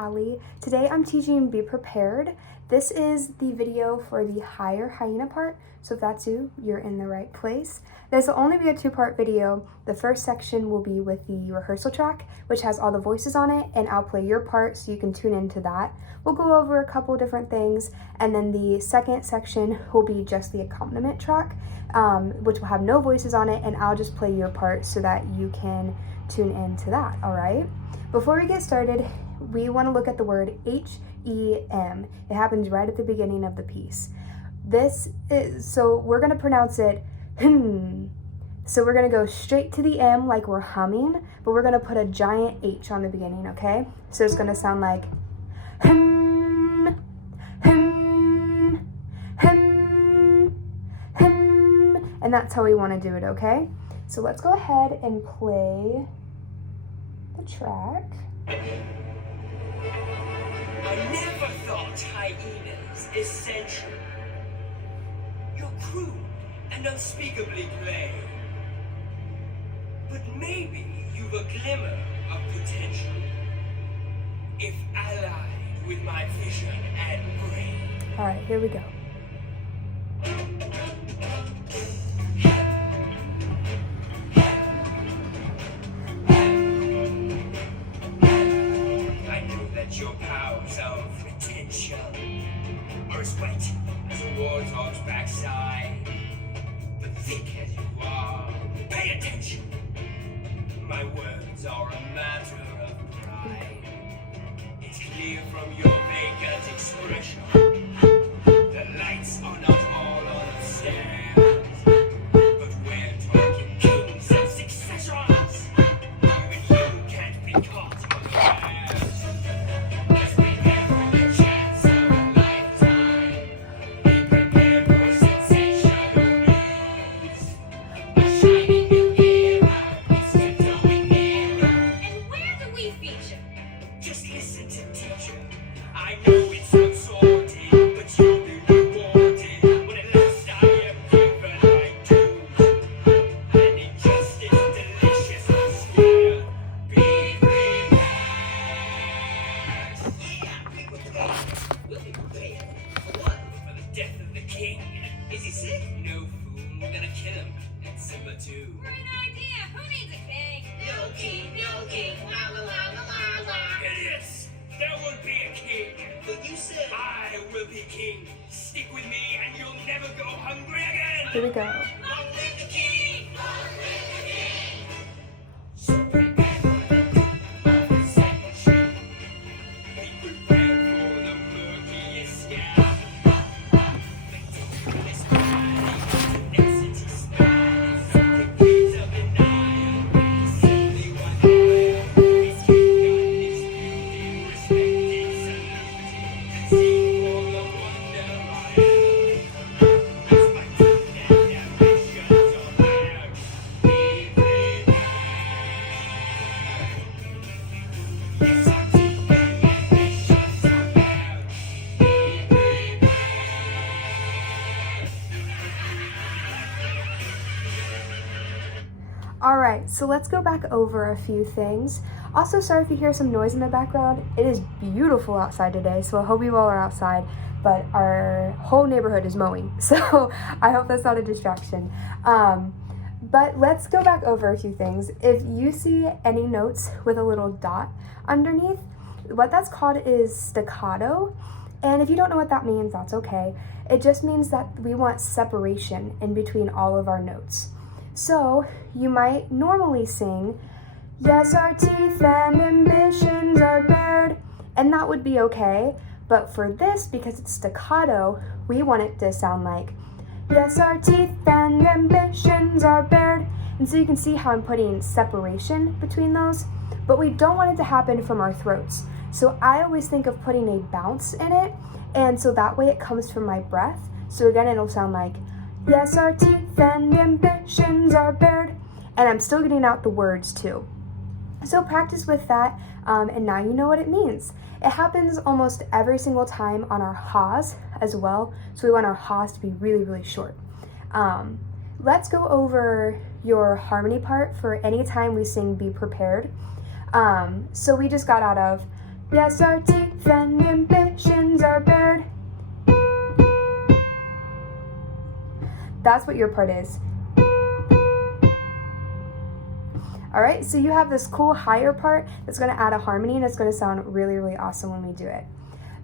Charleigh. Today I'm teaching Be Prepared. This is the video for the higher hyena part, so if that's you, you're in the right place. This will only be a two-part video. The first section will be with the rehearsal track, which has all the voices on it, and I'll play your part so you can tune into that. We'll go over a couple different things, and then the second section will be just the accompaniment track, which will have no voices on it, and I'll just play your part so that you can tune into that, all right? Before we get started, we want to look at the word H-E-M. It happens right at the beginning of the piece. So we're going to pronounce it So we're going to go straight to the M like we're humming, but we're going to put a giant H on the beginning, okay? So it's going to sound like and that's how we want to do it, okay? So let's go ahead and play the track. I never thought hyenas essential. You're crude and unspeakably plain. But maybe you've a glimmer of potential, if allied with my vision and brain. All right, here we go. Your powers of retention are as wet as a warthog's backside. But thick as you are, pay attention. My words are a matter of pride. It's clear from your vacant expression. The lights are not all on the stairs, but we're talking kings and successions. Even you can't be caught unawares. Is he sick? No fool, we're gonna kill him. And Simba too. Great idea! Who needs a king? No king, la la la la la la. Idiots! There won't be a king. But you said I will be king. Stick with me and you'll never go hungry again. Here we go. Long live the king! Long live the king! So prepare for the of the century. Be prepared for the murkiest scout. Alright, so let's go back over a few things. Also, sorry if you hear some noise in the background. It is beautiful outside today, so I hope you all are outside, but our whole neighborhood is mowing, so I hope that's not a distraction. But let's go back over a few things. If you see any notes with a little dot underneath, what that's called is staccato, and if you don't know what that means, that's okay. It just means that we want separation in between all of our notes. So you might normally sing, yes, our teeth and ambitions are bared, and that would be okay. But for this, because it's staccato, we want it to sound like, yes, our teeth and ambitions are bared. And so you can see how I'm putting separation between those, but we don't want it to happen from our throats. So I always think of putting a bounce in it, and so that way it comes from my breath. So again, it'll sound like, yes, our teeth and ambitions are bared. And I'm still getting out the words too. So practice with that, and now you know what it means. It happens almost every single time on our ha's as well. So we want our ha's to be really, really short. Let's go over your harmony part for any time we sing Be Prepared. So we just got out of Yes, our teeth and ambitions are bared. That's what your part is. All right, so you have this cool higher part that's going to add a harmony, and it's going to sound really, really awesome when we do it.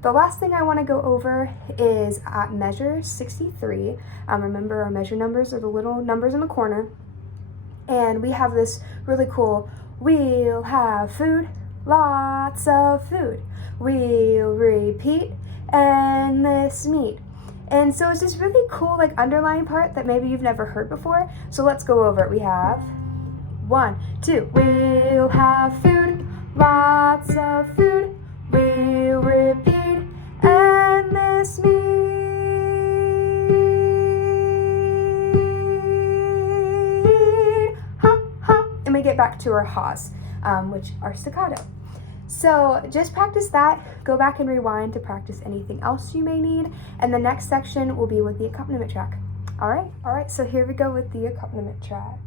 The last thing I want to go over is at measure 63. Remember, our measure numbers are the little numbers in the corner. And we have this really cool, we'll have food, lots of food. We'll repeat endless meat. And so it's this really cool like underlying part that maybe you've never heard before. So let's go over it. We have 1, 2. We'll have food, lots of food. We'll repeat endless meat. Ha, ha. And we get back to our ha's, which are staccato. So just practice that. Go back and rewind to practice anything else you may need. And the next section will be with the accompaniment track. All right, so here we go with the accompaniment track.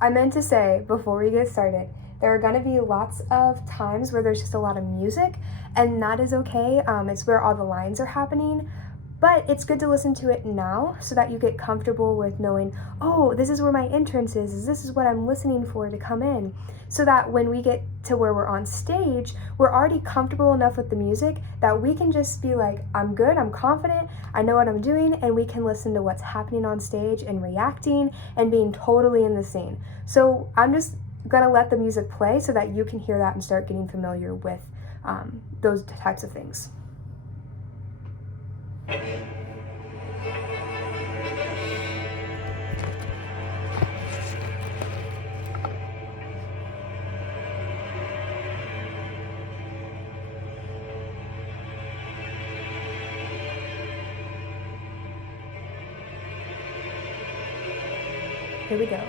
I meant to say before we get started, there are going to be lots of times where there's just a lot of music, and that is okay. It's where all the lines are happening, but it's good to listen to it now so that you get comfortable with knowing, oh, this is where my entrance is, this is what I'm listening for to come in, so that when we get to where we're on stage, we're already comfortable enough with the music that we can just be like, I'm good, I'm confident, I know what I'm doing, and we can listen to what's happening on stage and reacting and being totally in the scene. So I'm just gonna let the music play so that you can hear that and start getting familiar with those types of things. Here we go.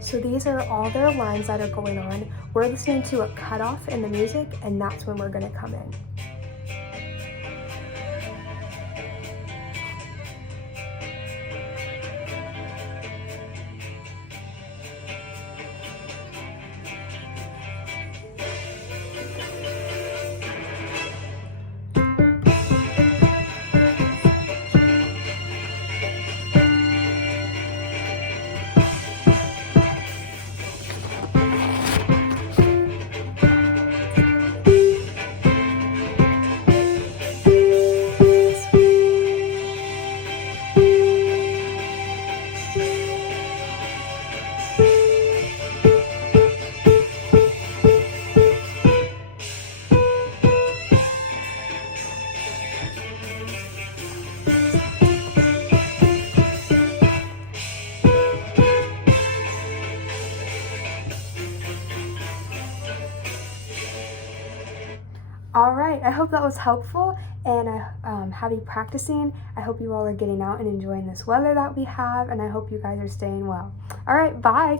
So these are all their lines that are going on. We're listening to a cutoff in the music, and that's when we're going to come in. All right, I hope that was helpful, and I have you practicing. I hope you all are getting out and enjoying this weather that we have, and I hope you guys are staying well. All right, bye.